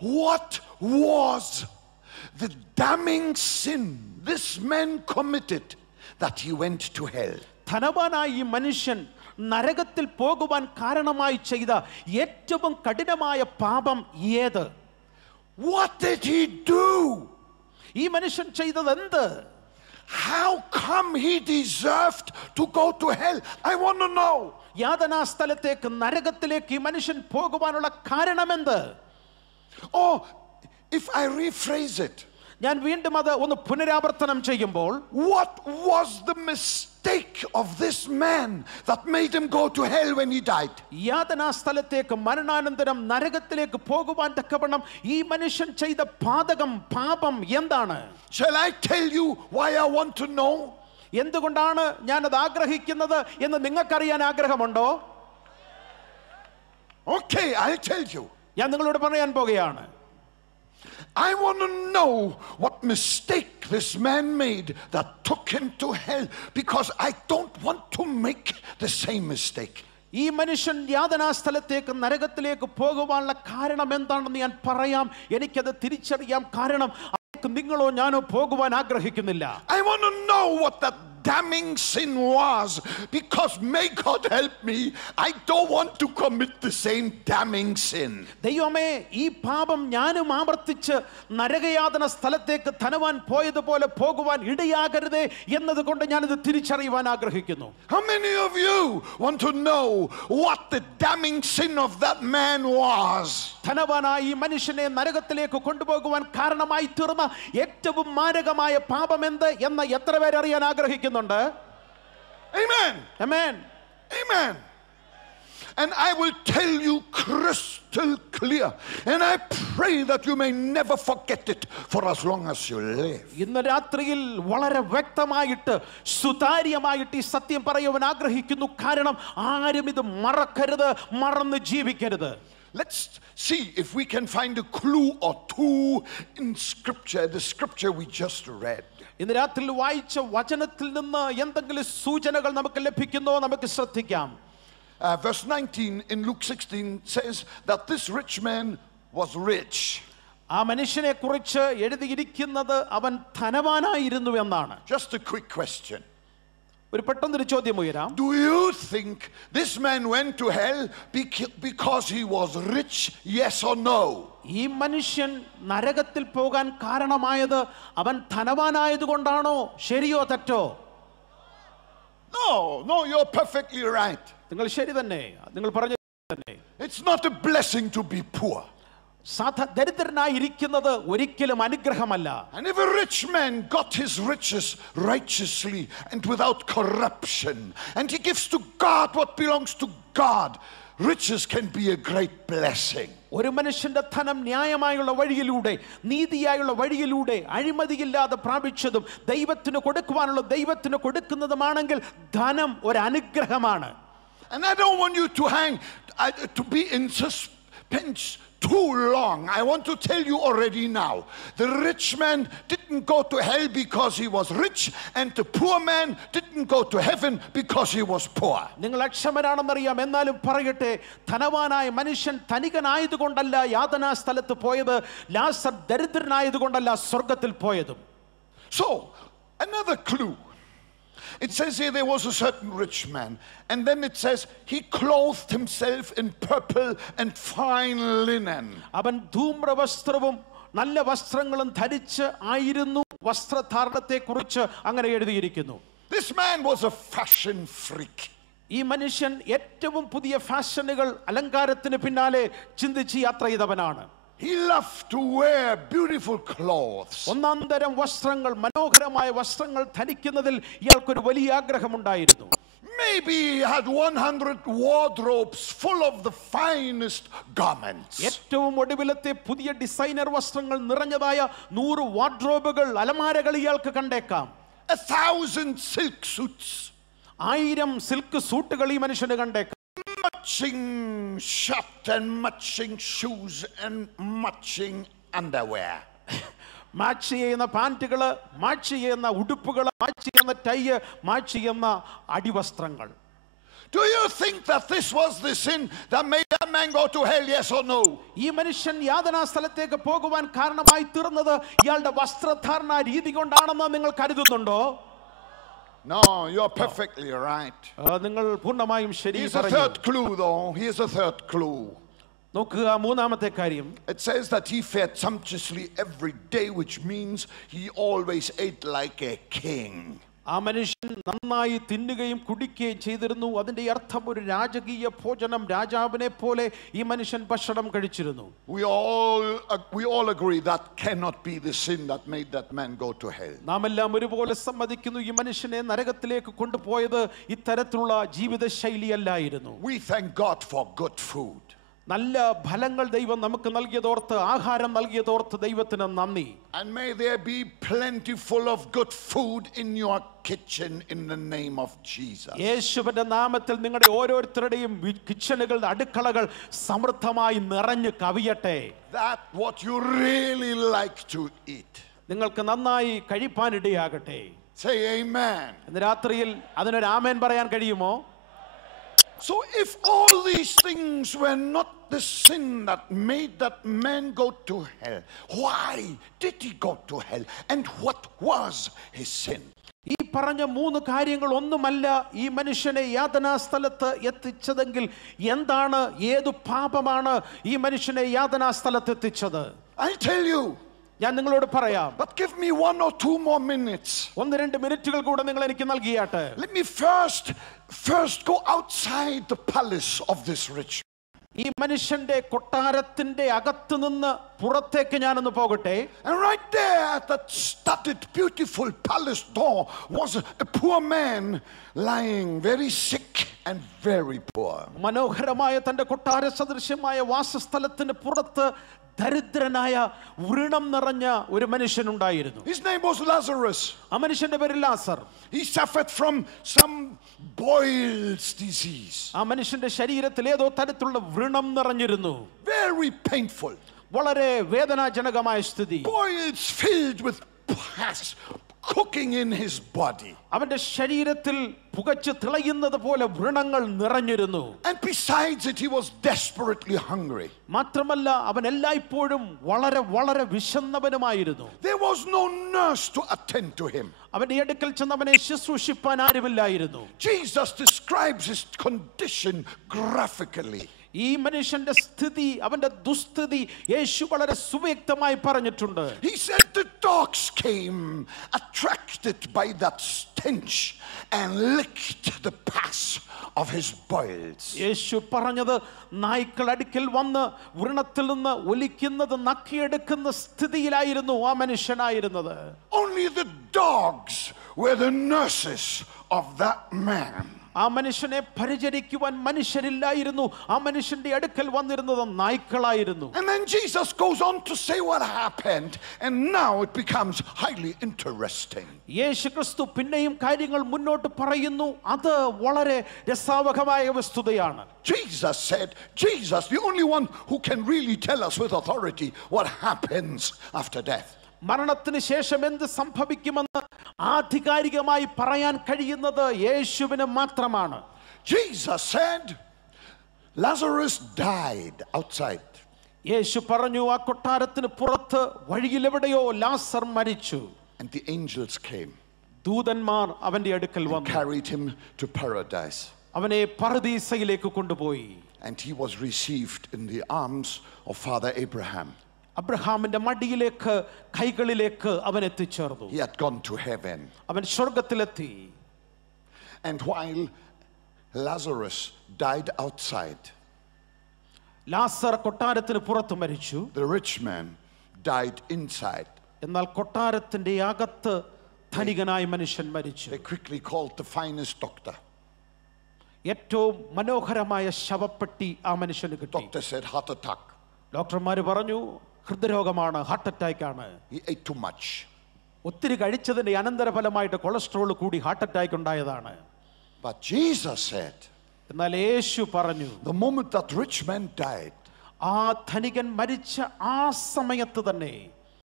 What was the damning sin this man committed that he went to hell? ധനവാനായ ഈ മനുഷ്യൻ നരകത്തിൽ പോകുവാൻ കാരണമായി ചെയ്ത ഏറ്റവും കഠിനമായ പാപം ഏത്? What did he do? ഈ മനുഷ്യൻ ചെയ്തത് എന്ത്? How come he deserved to go to hell? I want to know. യാതനാ സ്ഥലത്തേക്ക്, നരകത്തിലേക്ക് ഈ മനുഷ്യൻ പോകുവാനുള്ള കാരണമെന്ത്? Oh, if I rephrase it, ഞാൻ വീണ്ടും അത് ഒന്ന് പുനരാവർത്തനം ചെയ്യുമ്പോൾ, what was the mistake of this man that made him go to hell when he died? യാതനാ സ്ഥലത്തേക്ക്, മരണാനന്തരം നരകത്തിലേക്ക് പോകുവാൻ തക്കവണ്ണം ഈ മനുഷ്യൻ ചെയ്ത പാപം എന്താണ്? Shall I tell you why I want to know? എന്തുകൊണ്ടാണ് ഞാനത് ആഗ്രഹിക്കുന്നത് എന്ന് നിങ്ങൾക്കറിയാൻ ആഗ്രഹമുണ്ടോ? Okay, I'll tell you. ഞാൻ നിങ്ങളോട് പറയാൻ പോകുകയാണ്. I want to know what mistake this man made that took him to hell, because I don't want to make the same mistake. ഈ മനുഷ്യൻ യാതനാ സ്ഥലത്തേക്ക്, നരകത്തിലേക്ക് പോകുവാനുള്ള കാരണം എന്താണെന്ന് ഞാൻ പറയാം. എനിക്കത് തിരിച്ചറിയാം. കാരണം നിങ്ങളോ ഞാനോ പോകുവാൻ ആഗ്രഹിക്കുന്നില്ല. I want to know what that damning sin was, because may God help me, I don't want to commit the same damning sin. ദൈവമേ, ഈ പാപം ഞാനും ആവർത്തിച്ച് നരകയാതന സ്ഥലത്തേക്ക് ധനവാൻ പോയതുപോലെ പോകുവാൻ ഇടയാകരുതേ എന്നതുകൊണ്ട് ഞാനിത് തിരിച്ചറിയുവാൻ ആഗ്രഹിക്കുന്നു. How many of you want to know what the damning sin of that man was? ധനവാനായ ഈ മനുഷ്യനെ നരകത്തിലേക്ക് കൊണ്ടുപോകുവാൻ കാരണമായി തീർന്ന ഏറ്റവും മാരകമായ പാപം എന്ത് എന്ന് എത്ര പേർ അറിയാൻ ആഗ്രഹിക്കുന്നുണ്ട്? Amen. Amen. Amen. And I will tell you crystal clear, and I pray that you may never forget it for as long as you live. ഇന്ന് രാത്രിയിൽ വളരെ വ്യക്തമായിട്ട് സുതാര്യമായിട്ട് ഈ സത്യം പറയുവാൻ ആഗ്രഹിക്കുന്നു. കാരണം ആരും ഇത് മറക്കരുത്, മറന്ന് ജീവിക്കരുത്. Let's see if we can find a clue or two in scripture, the scripture we just read. ഇന്ന് രാത്രിയിൽ വായിച്ച വചനത്തിൽ നിന്ന് എന്തെങ്കിലും സൂചനകൾ നമുക്ക് ലഭിക്കുന്നോ നമുക്ക് ശ്രദ്ധിക്കാം. Verse 19 in Luke 16 says that this rich man was rich. ആ മനുഷ്യനെ കുറിച്ച് എഴുതിയിരിക്കുന്നത് അവൻ ധനവാനായിരുന്നു എന്നാണ്. Just a quick question. ഒരു പെട്ടെന്നൊരു ചോദ്യം ഉയരാം. Do you think this man went to hell because he was rich? Yes or no? ഈ മനുഷ്യൻ നരകത്തിൽ പോകാൻ കാരണമായത് അവൻ ധനവാനായതുകൊണ്ടാണോ? ശരിയോ തെറ്റോ? No, you're perfectly right. നിങ്ങൾ ശരി തന്നെ, നിങ്ങൾ പറഞ്ഞു തന്നെ. It's not a blessing to be poor. ദരിദ്രനായിരിക്കുന്നത് ഒരിക്കലും അനുഗ്രഹമല്ല. And if a rich man got his riches righteously and without corruption, and he gives to God what belongs to God, riches can be a great blessing. ഒരു മനുഷ്യന്റെ ധനം ന്യായമായുള്ള വഴിയിലൂടെ, നീതിയായുള്ള വഴിയിലൂടെ, അഴിമതിയില്ലാതെ പ്രാപിച്ചതും ദൈവത്തിന് കൊടുക്കുവാനുള്ള ദൈവത്തിന് കൊടുക്കുന്നതുമാണെങ്കിൽ ധനം ഒരു അനുഗ്രഹമാണ്. And I don't want you to be in suspense too long. I want to tell you already now, the rich man didn't go to hell because he was rich, and the poor man didn't go to heaven because he was poor. നിങ്ങൾ അക്ഷമരാണെന്നറിയാം, എന്നാലും പറയട്ടെ, ധനവാനായ മനുഷ്യൻ ധനികനായതുകൊണ്ടല്ല യാതനാ സ്ഥലത്ത് പോയത്, ലാസർ ദരിദ്രനായതുകൊണ്ടല്ല സ്വർഗത്തിൽ പോയതും. So another clue. It says here there was a certain rich man, and then it says he clothed himself in purple and fine linen. അവൻ ധൂമ്രവസ്ത്രവും നല്ല വസ്ത്രങ്ങളും ധരിച്ച് ആയിരുന്നു. വസ്ത്രധാരണത്തെ കുറിച്ച് അങ്ങനെ എഴുതിയിരിക്കുന്നു. This man was a fashion freak. ഈ മനുഷ്യൻ ഏറ്റവും പുതിയ ഫാഷനുകൾ, അലങ്കാരത്തിന് പിന്നാലെ ചിന്തിച്ച് യാത്ര ചെയ്തവനാണ്. He loved to wear beautiful clothes. ഒന്നാന്തരം വസ്ത്രങ്ങൾ, മനോഹരമായ വസ്ത്രങ്ങൾ ധരിക്കുന്നതിൽ ഇയാൾക്കൊരു വലിയ ആഗ്രഹമുണ്ടായിരുന്നു. Maybe he had 100 wardrobes full of the finest garments. ഏറ്റവും ഒടുവിലത്തെ പുതിയ ഡിസൈനർ വസ്ത്രങ്ങൾ നിറഞ്ഞതായ 100 വാർഡ്രോബുകൾ, അലമാരകൾ ഇയാൾക്ക് കണ്ടേക്കാം. 1,000 silk suits. 1000 സിൽക്ക് സൂട്ടുകൾ ഈ മനുഷ്യന് കണ്ടേക്കാം. Matching shirt and matching shoes and matching underwear. Match ചെയ്യുന്ന പാൻറ്റുകള്, മാച്ച് ചെയ്യുന്ന ഉടുപ്പുകൾ, മാച്ച് ചെയ്യുന്ന ടൈ, മാച്ച് ചെയ്യുന്ന അടിവസ്ത്രങ്ങൾ. Do you think that this was the sin that made that man go to hell? Yes or no? ഈ മനുഷ്യൻ യാതനാ സ്ഥലത്തേക്ക് പോകുവാൻ കാരണമായി തീർന്നത് ഇയാളുടെ വസ്ത്രധാരണ രീതി കൊണ്ടാണെന്ന് നിങ്ങൾ കരുതുന്നുണ്ടോ? No, you're perfectly right. നിങ്ങൾ പൂർണ്ണമായും ശരി Here's a third clue, though. Here's a third clue. നോക്കുക, മൂന്നാമത്തെ കാര്യം. It says that he fed sumptuously every day, which means he always ate like a king. ആ മനുഷ്യൻ നന്നായി തിന്നുകയും കുടിക്കുകയും ചെയ്തിരുന്നു. അതിന്റെ അർത്ഥം ഒരു രാജകീയ ഭോജനം, രാജാവിനെ പോലെ ഈ മനുഷ്യൻ ഭക്ഷണം കഴിച്ചിരുന്നു. We all agree that cannot be the sin that made that man go to hell. നാം എല്ലാം ഒരുപോലെ സമ്മതിക്കുന്നു, ഈ മനുഷ്യനെ നരകത്തിലേക്ക് കൊണ്ടുപോയത് ഇത്തരത്തിലുള്ള ജീവിത ശൈലിയല്ലായിരുന്നു. We thank God for good food. നല്ല ഫലങ്ങൾ ദൈവം നമുക്ക് നൽകിയതോർത്ത്, ആഹാരം നൽകിയതോർത്ത് ദൈവത്തിന് നന്ദി. And may there be plentiful of good food in your kitchen in the name of Jesus. യേശുവിന്റെ നാമത്തിൽ നിങ്ങളുടെ ഓരോരുത്തരുടെയും കിച്ചണുകൾ, അടുക്കളകൾ സമൃദ്ധമായി നിറഞ്ഞു കവിയട്ടെ. That what you really like to eat. നിങ്ങൾക്ക് നന്നായി കഴിപ്പാനിടയാകട്ടെ. Say amen. ഇന്ന് രാത്രിയിൽ അതിനൊരു ആമേൻ പറയാൻ കഴിയുമോ? So if all these things were not the sin that made that man go to hell, why did he go to hell? And what was his sin? ഈ പറഞ്ഞ മൂന്ന് കാര്യങ്ങൾ ഒന്നുമല്ല ഈ മനുഷ്യനെ യാതനാ സ്ഥലത്ത് എത്തിച്ചതെങ്കിൽ എന്താണ്, ഏതു പാപമാണ് ഈ മനുഷ്യനെ യാതനാ സ്ഥലത്ത് എത്തിച്ചത്? I'll tell you. ഞാൻ നിങ്ങളോട് പറയാം. But give me 1 or 2 more minutes. 1-2 മിനിറ്റുകൾ കൂടെ നിങ്ങൾ എനിക്ക് നൽകിയാട്ടെ. Let me first go outside the palace of this rich. ഈ മനുഷ്യന്റെ കൊട്ടാരത്തിന്റെ അകത്ത് നിന്ന് പുറത്തേക്ക് ഞാനൊന്ന് പോകട്ടെ. And right there at that studded beautiful palace door was a poor man lying very sick and very poor. മനോഹരമായ തന്റെ കൊട്ടാര സദൃശ്യമായ വാസസ്ഥലത്തിന് പുറത്ത് ദരിദ്രനായ വ്രണം നിറഞ്ഞ ഒരു മനുഷ്യനുണ്ടായിരുന്നു. His name was Lazarus. ആ മനുഷ്യന്റെ പേര് ലാസർ. He suffered from some boils disease. ആ മനുഷ്യന്റെ ശരീരത്തിൽ ഏതോ തരത്തിലുള്ള വ്രണം നിറഞ്ഞിരുന്നു. Very painful. വളരെ വേദനാജനകമായ സ്ഥിതി. Boils filled with pus cooking in his body. അവന്റെ ശരീരത്തിൽ പുകച്ചു തിളയുന്നത് പോലെ വ്രണങ്ങൾ നിറഞ്ഞിരുന്നു. And besides it, he was desperately hungry. മാത്രമല്ല അവൻ എല്ലായ്പ്പോഴും വളരെ വളരെ വിശന്നവനുമായിരുന്നു. There was no nurse to attend to him. അവന്റെ അടുക്കൽ ചെന്ന് അവനെ ശുശ്രൂഷിപ്പാൻ ആരുമില്ലായിരുന്നു. Jesus describes his condition graphically. ഈ മനുഷ്യന്റെ സ്ഥിതി, അവന്റെ ദുസ്ഥിതി യേശു വളരെ സുവ്യക്തമായി പറഞ്ഞിട്ടുണ്ട്. He said the dogs came attracted by that stench and licked the pus of his boils. യേശു പറഞ്ഞത് നായ്ക്കൾ അടുക്കൽ വന്ന് വ്രണത്തിൽ നിന്ന് ഒലിക്കുന്നത് നക്കിയെടുക്കുന്ന സ്ഥിതിയിലായിരുന്നു ആ മനുഷ്യനായിരുന്നത്. Only the dogs were the nurses of that man. ആ മനുഷ്യനെ പരിചരിക്കുവാൻ മനുഷ്യരില്ലായിരുന്നു. ആ മനുഷ്യന്റെ അടുക്കൽ വന്നിരുന്നത് നായ്ക്കളായിരുന്നു. And then Jesus goes on to say what happened, and now it becomes highly interesting. യേശു ക്രിസ്തു പിന്നെയും കാര്യങ്ങൾ മുന്നോട്ട് പറയുന്നു. അത് വളരെ രസാവഹമായ വസ്തുതയാണ്. Jesus, the only one who can really tell us with authority what happens after death. മരണത്തിന് ശേഷം എന്ത് സംഭവിക്കുമെന്ന് ആധികാരികമായി പറയാൻ കഴിയുന്നത് യേശുവിന് മാത്രമാണ്. Jesus said Lazarus died outside. യേശു പറഞ്ഞു ആ കൊട്ടാരത്തിന് പുറത്ത് വഴിയിലെവിടെയോ ലാസർ മരിച്ചു. And the angels came. ദൂതന്മാർ അവന്റെ അടുക്കൽ വന്നു. Carried him to paradise. അവനെ പറുദീസയിലേക്ക് കൊണ്ടുപോയി. And he was received in the arms of Father Abraham. അബ്രഹാമിന്റെ മടിയിലേക്ക്, കൈകളിലേക്ക് അവൻ എത്തിച്ചേർന്നു. He had gone to heaven. അവൻ സ്വർഗ്ഗത്തിലെത്തി. And while Lazarus died outside, ലാസർ കൊട്ടാരത്തിന് പുറത്ത് മരിച്ചു. the rich man died inside. എന്നാൽ കൊട്ടാരത്തിന്റെ അകത്ത് ധനികനായ മനുഷ്യൻ മരിച്ചു. They quickly called the finest doctor. ഏറ്റവും മനോഹരമായ ശവപ്പെട്ടി ആ മനുഷ്യന് കിട്ടി. Doctor said heart attack. ഡോക്ടർമാർ പറഞ്ഞു ഹൃദ്രോഗമാണ്, ഹാർട്ട് അറ്റാക്ക് ആണ്. He ate too much. ഒത്തിരി കഴിച്ചതിന്റെ അനന്തരഫലമായിട്ട് കൊളസ്ട്രോൾ കൂടി ഹാർട്ട് അറ്റാക്ക് ഉണ്ടായതാണ്. But Jesus said, എന്നാൽ യേശു പറഞ്ഞു, the moment that rich man died, ആ ധനികൻ മരിച്ച ആ സമയത്ത് തന്നെ